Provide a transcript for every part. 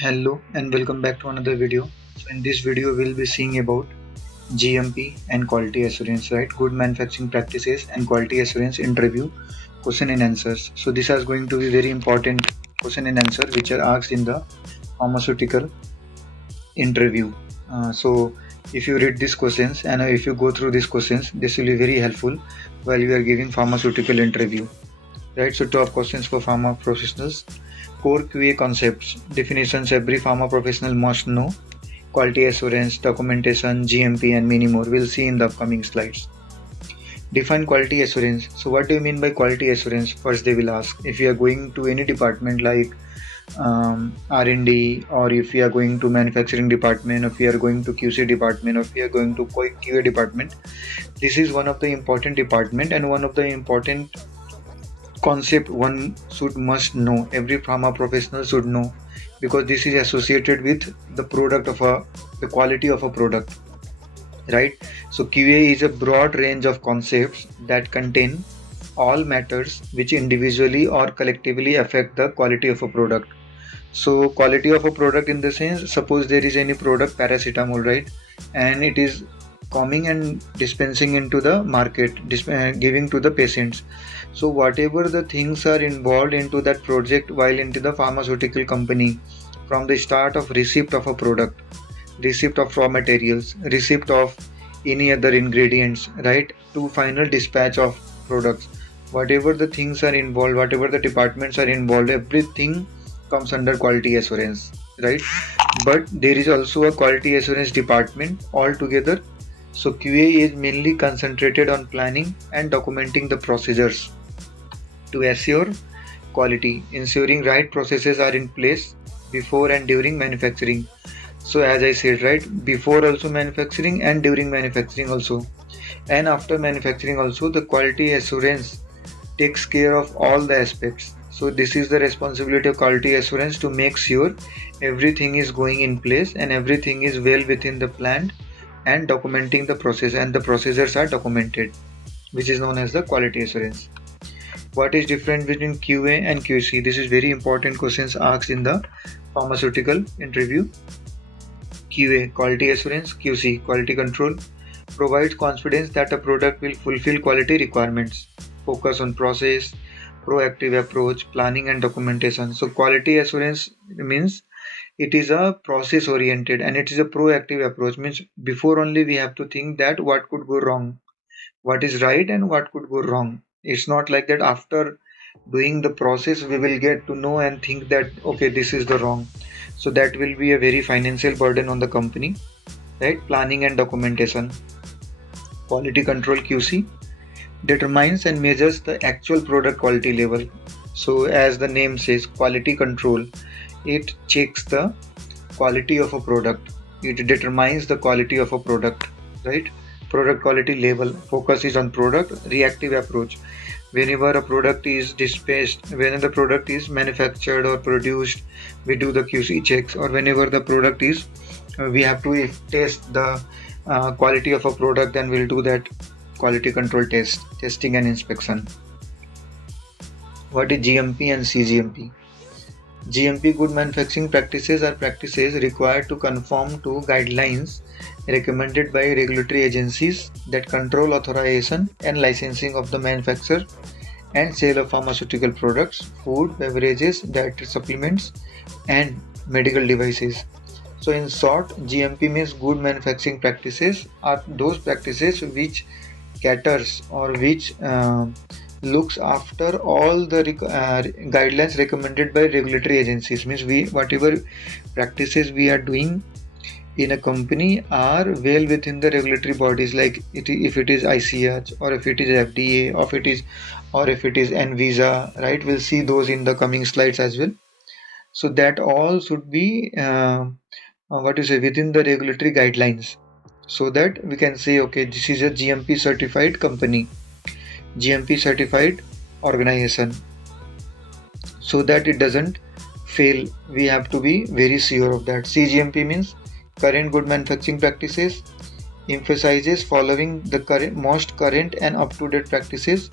Hello and welcome back to another video. So in this video we'll be seeing about GMP and quality assurance, right? Good manufacturing practices and quality assurance interview question and answers. So this is going to be very important question and answer which are asked in the pharmaceutical interview. So if you read these questions and if you go through these questions, this will be very helpful while you are giving pharmaceutical interview, right? So top questions for pharma professionals. Core QA concepts, definitions every pharma professional must know, quality assurance, documentation, GMP, and many more. We'll see in the upcoming slides. Define quality assurance. So, what do you mean by quality assurance? First, they will ask. If you are going to any department like R&D, or if you are going to manufacturing department, or if you are going to QC department, or if you are going to QA department, this is one of the important department and one of the important concept one should must know. Every pharma professional should know because this is associated with the product of the quality of a product, right? So QA is a broad range of concepts that contain all matters which individually or collectively affect the quality of a product. So quality of a product in the sense, suppose there is any product paracetamol, right, and it is coming and dispensing into the market, giving to the patients. So whatever the things are involved into that project while into the pharmaceutical company, from the start of receipt of a product, receipt of raw materials, receipt of any other ingredients, right, to final dispatch of products, whatever the things are involved, whatever the departments are involved, everything comes under quality assurance, right? But there is also a quality assurance department altogether. So QA is mainly concentrated on planning and documenting the procedures to assure quality, ensuring right processes are in place before and during manufacturing. So as I said, right, before also manufacturing and during manufacturing also, and after manufacturing also, the quality assurance takes care of all the aspects. So this is the responsibility of quality assurance to make sure everything is going in place and everything is well within the plan, and documenting the process and the procedures are documented, which is known as the quality assurance. What is different between QA and QC? This is very important questions asked in the pharmaceutical interview. QA, quality assurance. QC, quality control, provides confidence that a product will fulfill quality requirements, focus on process, proactive approach, planning and documentation. So quality assurance means it is a process oriented and it is a proactive approach, means before only we have to think that what could go wrong, what is right and what could go wrong. It's not like that after doing the process we will get to know and think that okay, this is the wrong. So that will be a very financial burden on the company, right? Planning and documentation. Quality control, QC, determines and measures the actual product quality level. So as the name says, quality control, it checks the quality of a product, it determines the quality of a product, right? Product quality level, focus is on product. Reactive approach, whenever a product is dispatched, whenever the product is manufactured or produced, we do the QC checks. Or whenever the product is we have to test the quality of a product, then we'll do that quality control test, testing and inspection. What is GMP and CGMP? GMP, good manufacturing practices, are practices required to conform to guidelines recommended by regulatory agencies that control authorization and licensing of the manufacture and sale of pharmaceutical products, food, beverages, dietary supplements, and medical devices. So in short, GMP means good manufacturing practices are those practices which caters or which looks after all the guidelines recommended by regulatory agencies. Means we whatever practices we are doing in a company are well within the regulatory bodies, like if it is ICH or if it is FDA or if it is Anvisa, right? We'll see those in the coming slides as well. So that all should be within the regulatory guidelines, so that we can say okay, this is a GMP certified company, GMP certified organization. So that it doesn't fail, we have to be very sure of that. CGMP means current good manufacturing practices, emphasizes following the most current and up-to-date practices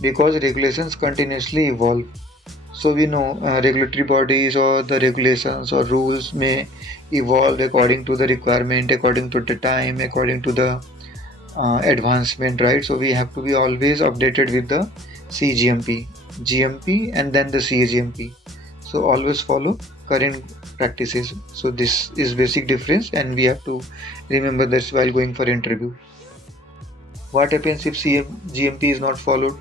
because regulations continuously evolve. So we know regulatory bodies or the regulations or rules may evolve according to the requirement, according to the time, according to the advancement, right? So we have to be always updated with the CGMP, GMP, and then the CGMP. So always follow current practices. So this is basic difference, and we have to remember this while going for interview. What happens if GMP is not followed?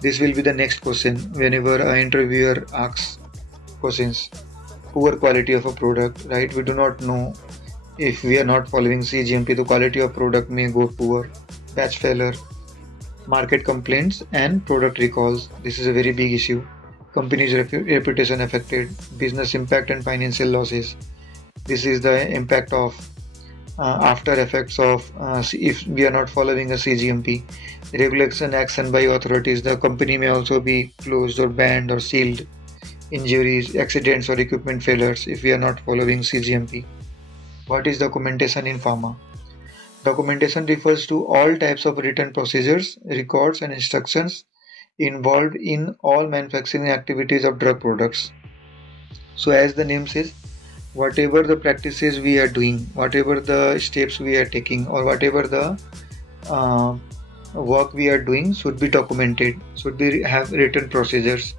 This will be the next question whenever an interviewer asks questions. Poor quality of a product, right? We do not know if we are not following CGMP, the quality of product may go poor. Batch failure, market complaints, and product recalls. This is a very big issue. Company's reputation affected, business impact and financial losses. This is the impact of after effects of if we are not following a CGMP. Regulation action by authorities. The company may also be closed or banned or sealed. Injuries, accidents, or equipment failures if we are not following CGMP. What is documentation in pharma? Documentation refers to all types of written procedures, records, and instructions involved in all manufacturing activities of drug products. So, as the name says, whatever the practices we are doing, whatever the steps we are taking, or whatever the uh, work we are doing should be documented, should be have written procedures.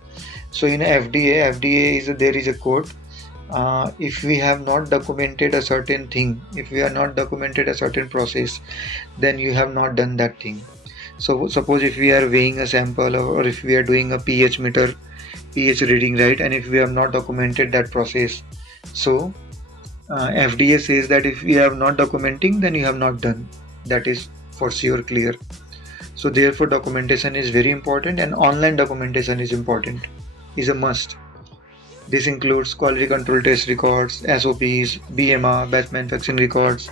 So, in FDA is there is a code. If we have not documented a certain thing, if we are not documented a certain process, then you have not done that thing. So suppose if we are weighing a sample, or if we are doing a pH meter, pH reading, right, and if we have not documented that process, so FDA says that if we have not documenting, then you have not done. That is for sure clear. So therefore documentation is very important, and online documentation is important, is a must. This includes quality control test records, SOPs, BMR, batch manufacturing records,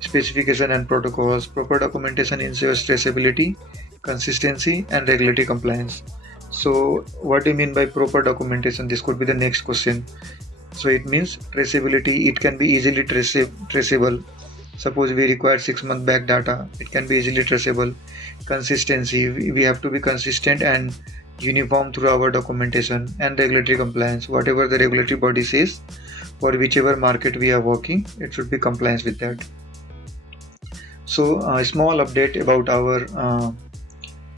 specification and protocols. Proper documentation ensures traceability, consistency, and regulatory compliance. So, what do you mean by proper documentation? This could be the next question. So, it means traceability. It can be easily traceable. Suppose we require 6 month back data, it can be easily traceable. Consistency, we have to be consistent and uniform through our documentation. And regulatory compliance, whatever the regulatory body says for whichever market we are working, it should be compliance with that. So a small update about our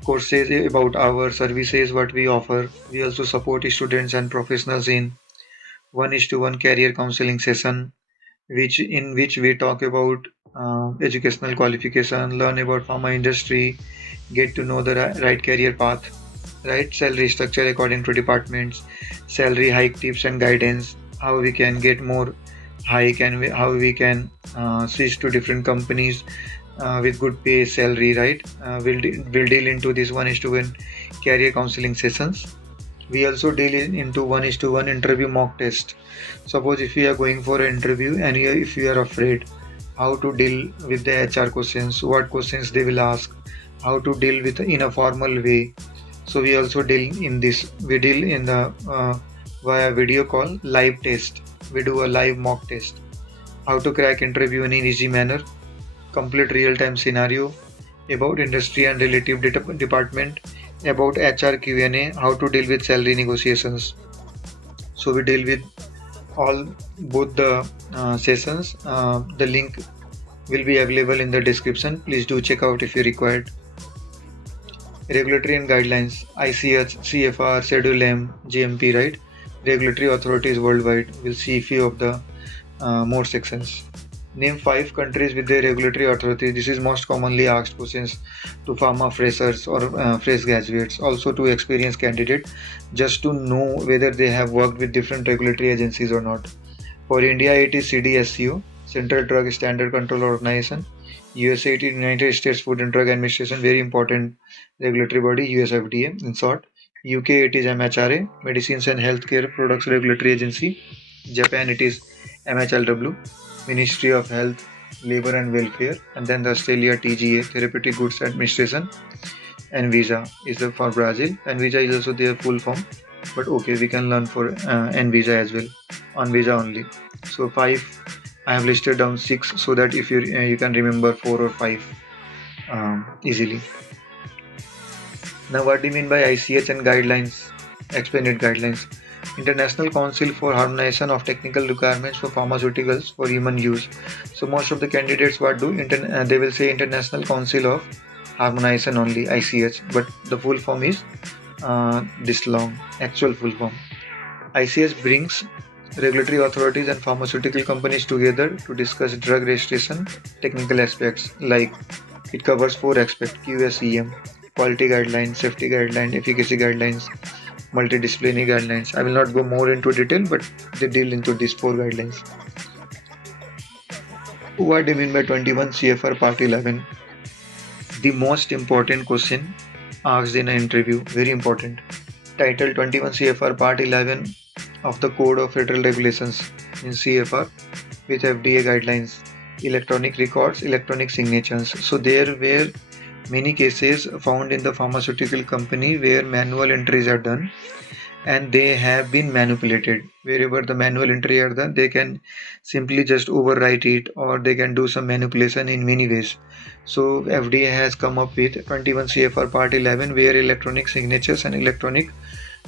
courses, about our services, what we offer. We also support students and professionals in 1:1 career counseling session, which we talk about educational qualification, learn about pharma industry, get to know the right career path, right salary structure according to departments, salary hike tips and guidance, how we can get more hike, and how we can switch to different companies with good pay salary, right? We'll deal into this 1:1 career counseling sessions. We also deal into 1:1 interview mock test. Suppose if you are going for an interview and if you are afraid, how to deal with the HR questions, what questions they will ask, how to deal with in a formal way. So we also deal in this. We deal in the via video call live test. We do a live mock test. How to crack interview in an easy manner. Complete real-time scenario about industry and relative department, about HR Q&A, how to deal with salary negotiations. So we deal with all both the sessions. The link will be available in the description. Please do check out if you required. Regulatory and guidelines, ICH, CFR, Schedule M, GMP, right? Regulatory authorities worldwide. We'll see a few of the more sections. Name 5 countries with their regulatory authority. This is most commonly asked questions to pharma freshers or fresh graduates, also to experienced candidates, just to know whether they have worked with different regulatory agencies or not. For India, it is CDSCO, Central Drug Standard Control Organization. USA, it is United States Food and Drug Administration, very important regulatory body, US FDA in short. UK, it is MHRA, Medicines and Healthcare Products Regulatory Agency. Japan, it is MHLW, Ministry of Health, Labor and Welfare. And then the Australia, TGA, Therapeutic Goods Administration. And Visa is the for Brazil. And Visa is also their full form. But okay, we can learn for Visa as well, on Visa only. So 5, I have listed down 6 so that if you can remember 4 or 5 easily. Now, what do you mean by ICH and guidelines? Explain it guidelines. International Council for Harmonization of Technical Requirements for Pharmaceuticals for Human Use. So most of the candidates what do they will say International Council of Harmonization only, ICH, but the full form is this long, actual full form. ICH brings regulatory authorities and pharmaceutical companies together to discuss drug registration technical aspects. Like it covers four aspects: QSEM, quality guidelines, safety guidelines, efficacy guidelines, multidisciplinary guidelines. I will not go more into detail, but they deal into these four guidelines. What do you mean by 21 CFR Part 11? The most important question asked in an interview, very important. Title 21 CFR Part 11 of the Code of Federal Regulations in CFR with FDA guidelines, electronic records, electronic signatures. So there were many cases found in the pharmaceutical company where manual entries are done and they have been manipulated. Wherever the manual entry are done, they can simply just overwrite it or they can do some manipulation in many ways. So FDA has come up with 21 CFR Part 11 where electronic signatures and electronic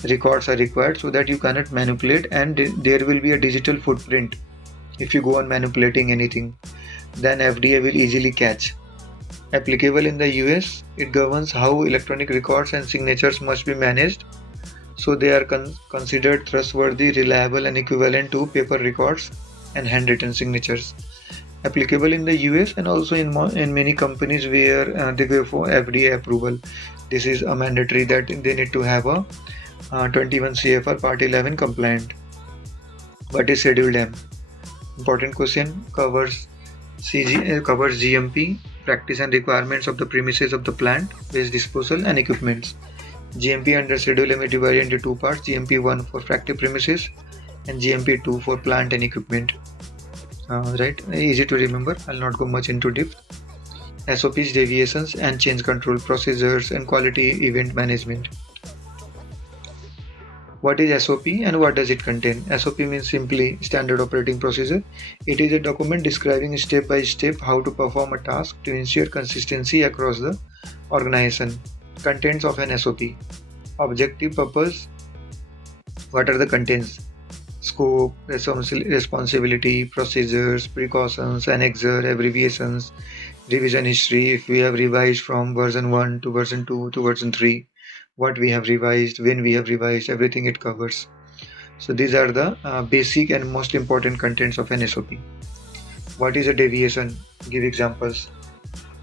records are required so that you cannot manipulate, and there will be a digital footprint. If you go on manipulating anything, then FDA will easily catch. Applicable in the US, it governs how electronic records and signatures must be managed so they are considered trustworthy, reliable, and equivalent to paper records and handwritten signatures. Applicable in the US and also in many companies where they go for FDA approval. This is a mandatory that they need to have a 21 CFR Part 11 compliant. What is Schedule M? Important question. Covers GMP, practice and requirements of the premises of the plant, waste disposal and equipments. GMP under Schedule M is divided into two parts: GMP 1 for factory premises and GMP 2 for plant and equipment. Right, easy to remember. I'll not go much into depth. SOPs, deviations and change control procedures and quality event management. What is SOP and what does it contain? SOP means simply standard operating procedure. It is a document describing step by step how to perform a task to ensure consistency across the organization. Contents of an SOP. Objective, purpose. What are the contents? Scope, responsibility, procedures, precautions, annexure, abbreviations, revision history. If we have revised from version 1 to version 2 to version 3, what we have revised, when we have revised, everything it covers. So these are the basic and most important contents of an SOP. What is a deviation? Give examples.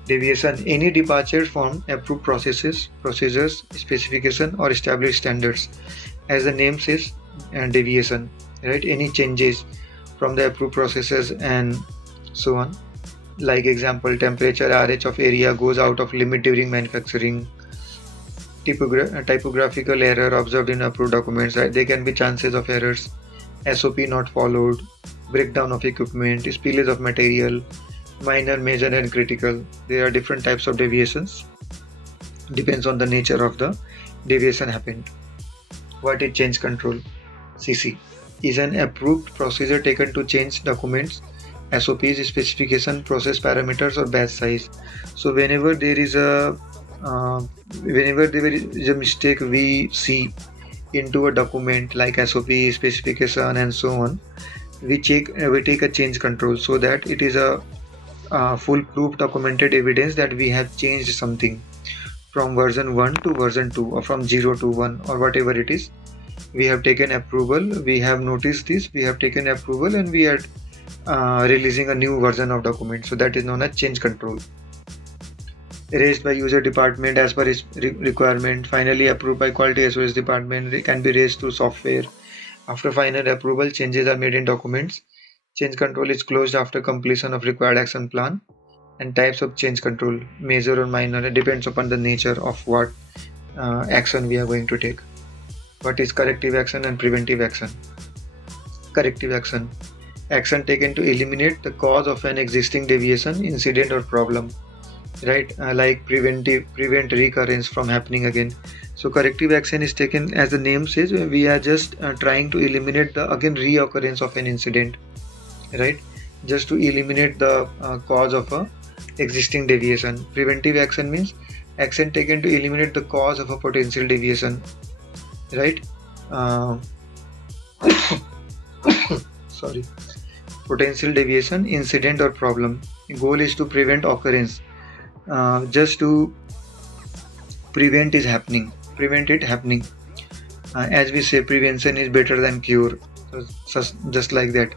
Deviation: any departure from approved processes, procedures, specification or established standards. As the name says, deviation, right? Any changes from the approved processes and so on. Like example, temperature RH of area goes out of limit during manufacturing. Typographical error observed in approved documents, right? There can be chances of errors. SOP not followed, breakdown of equipment, spillage of material, minor, major and critical. There are different types of deviations. Depends on the nature of the deviation happened. What is change control? CC is an approved procedure taken to change documents, SOPs, specification, process parameters or batch size. So whenever there is a mistake we see into a document like SOP, specification and so on, we take a change control so that it is a foolproof documented evidence that we have changed something from version 1 to version 2 or from 0 to 1 or whatever it is. We have taken approval, we have noticed this, we have taken approval and we are releasing a new version of document. So that is known as change control. Raised by user department as per its requirement, finally approved by quality assurance department. It can be raised through software. After final approval, changes are made in documents. Change control is closed after completion of required action plan. And types of change control, major or minor, it depends upon the nature of what action we are going to take. What is corrective action and preventive action? Corrective action: action taken to eliminate the cause of an existing deviation, incident or problem, right? Like prevent recurrence from happening again. So corrective action is taken, as the name says, we are just trying to eliminate the reoccurrence of an incident, right? Just to eliminate the cause of a existing deviation. Preventive action means action taken to eliminate the cause of a potential deviation, right? sorry, potential deviation, incident or problem. The goal is to prevent occurrence, just to prevent it happening. As we say, prevention is better than cure. So just like that,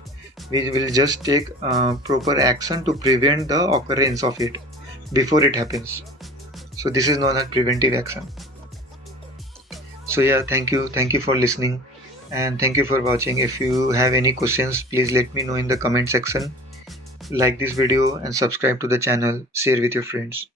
we will just take proper action to prevent the occurrence of it before it happens. So this is known as preventive action. So yeah, thank you for listening, and thank you for watching. If you have any questions, please let me know in the comment section. Like this video and subscribe to the channel, share with your friends.